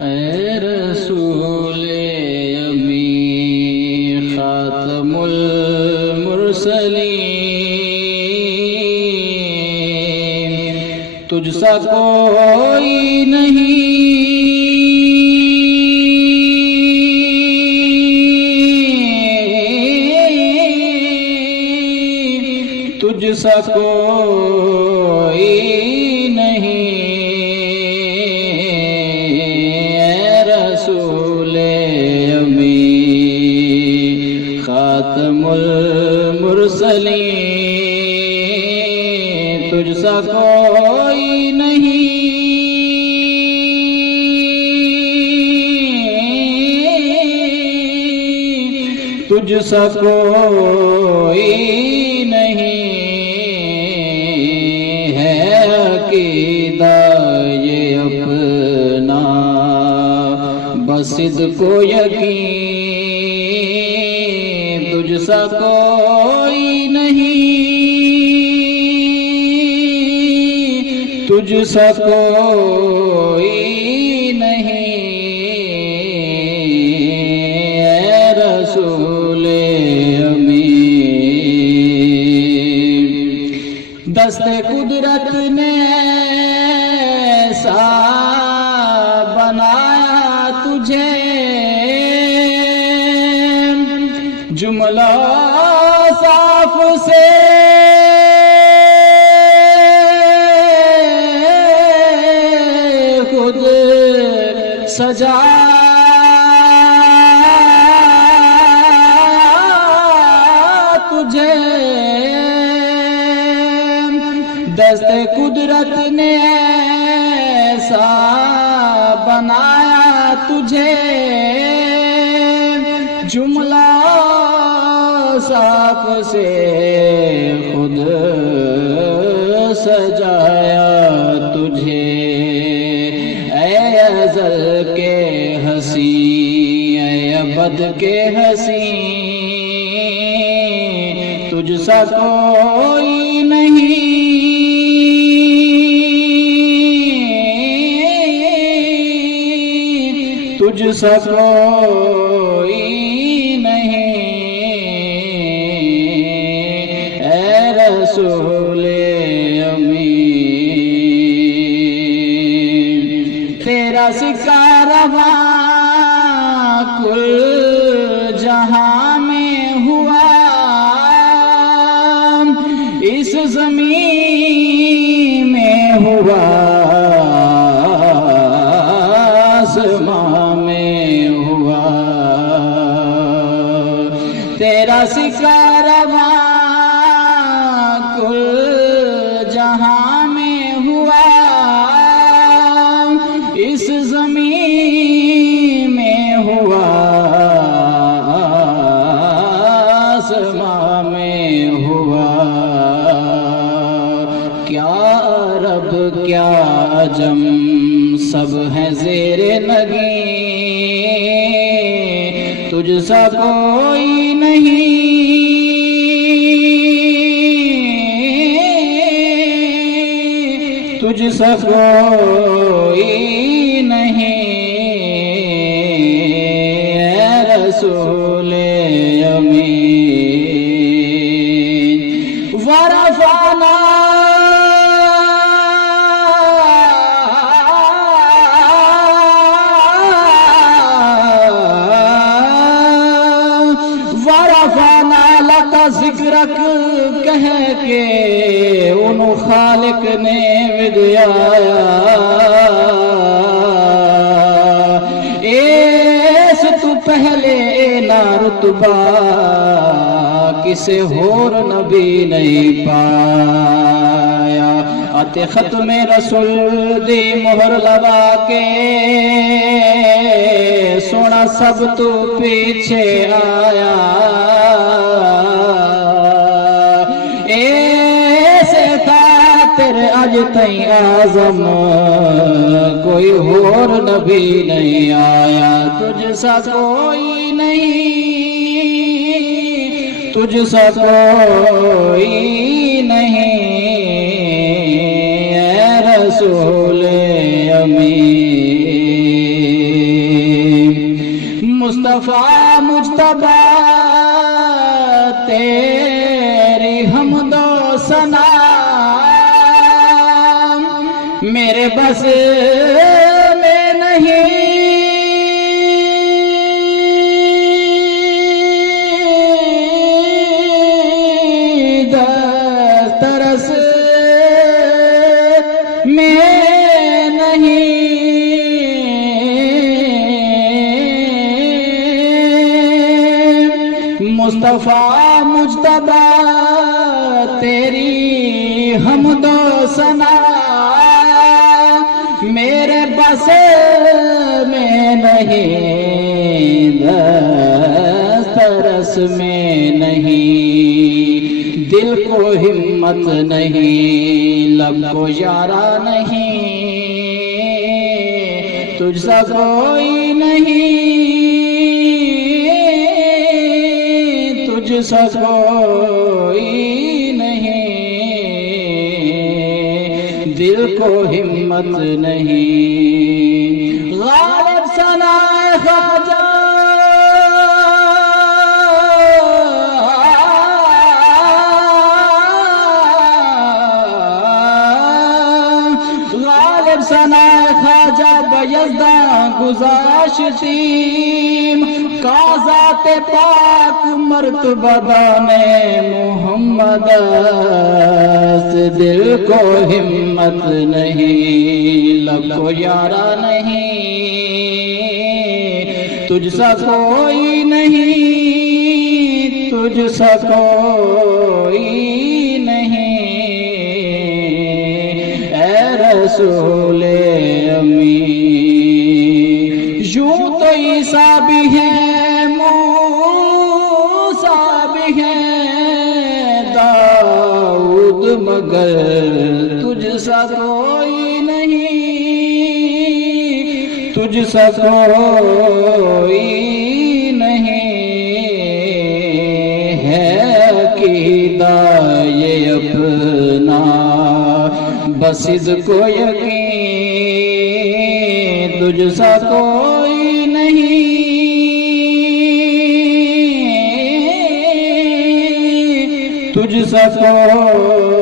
اے رسول امی خاتم المرسلین، تجھ سا کوئی نہیں، تجھ سا کوئی نہیں، اے رسول امی خاتم المرسلین، تجھ سا کوئی نہیں، تجھ سا کوئی نہیں ہے عقیدہ یہ اپنا بصدق و یقین، تجھ سا کوئی نہیں، تجھ سا کوئی نہیں، اے رسول امی دست قدرت نے ایسا بنایا تجھے، جملہ صاف سے خود سجایا تجھے، دست قدرت نے ایسا بنایا تجھے، جملہ صاف سے خود سجایا تجھے، اے ازل کے حسین، اے ابد کے حسین، تجھ سا کوئی نہیں، تجھ سا کوئی نہیں، اے رسول امی تیرا سکہ رواں کل جہاں میں ہوا، اس زمین میں ہوا، آسمان میں ہوا، تیرا سکہ رواں کل جہاں میں ہوا، اس زمین میں ہوا، آسمان میں ہوا، کیا عرب کیا عجم سب ہیں زیر نگیں، تجھ سا کوئی نہیں، تجھ سا کوئی نہیں، اے رسول امی ورفعنا ذکرک کہہ کے انہوں خالق نے ودیایا، ایس تو پہلے نہ رتبہ کسے ہور نبی نہیں پایا، آتے ختم رسول دی مہر لگا کے سونا سب تو پیچھے آیا، ایسے خاطر اج تئیں اعظم کوئی اور نبی نہیں آیا، تجھ سا کوئی نہیں، تجھ سا کوئی نہیں، اے رسول امین۔ مصطفیٰ مجتبی تیری حمد و ثنا میرے بس میں نہیں دسترس میں نہیں مصطفیٰ مجتبی تیری حمد و ثنا میرے بس میں نہیں دسترس میں نہیں دل کو ہمت نہیں لب کو یارا نہیں تجھ سا کوئی نہیں تجھ سا کوئی نہیں دل کو ہمت نہیں غالب ثنا خواجہ غالب ثنا خواجہ بیزداں گزاشتیم کا ذات پاک مرتبہ دانے محمد سے دل کو ہمت نہیں لب کو یارا نہیں تجھ سا کوئی نہیں تجھ سا کوئی نہیں اے رسول امین یوں تو عیسیٰ بھی ہیں موسیٰ بھی ہیں داؤد مگر تجھ سا کوئی نہیں تجھ سا کوئی نہیں ہے عقیدہ یہ اپنا بس اس کو یقین تجھ سا کوئی نہیں تجھ سا کوئی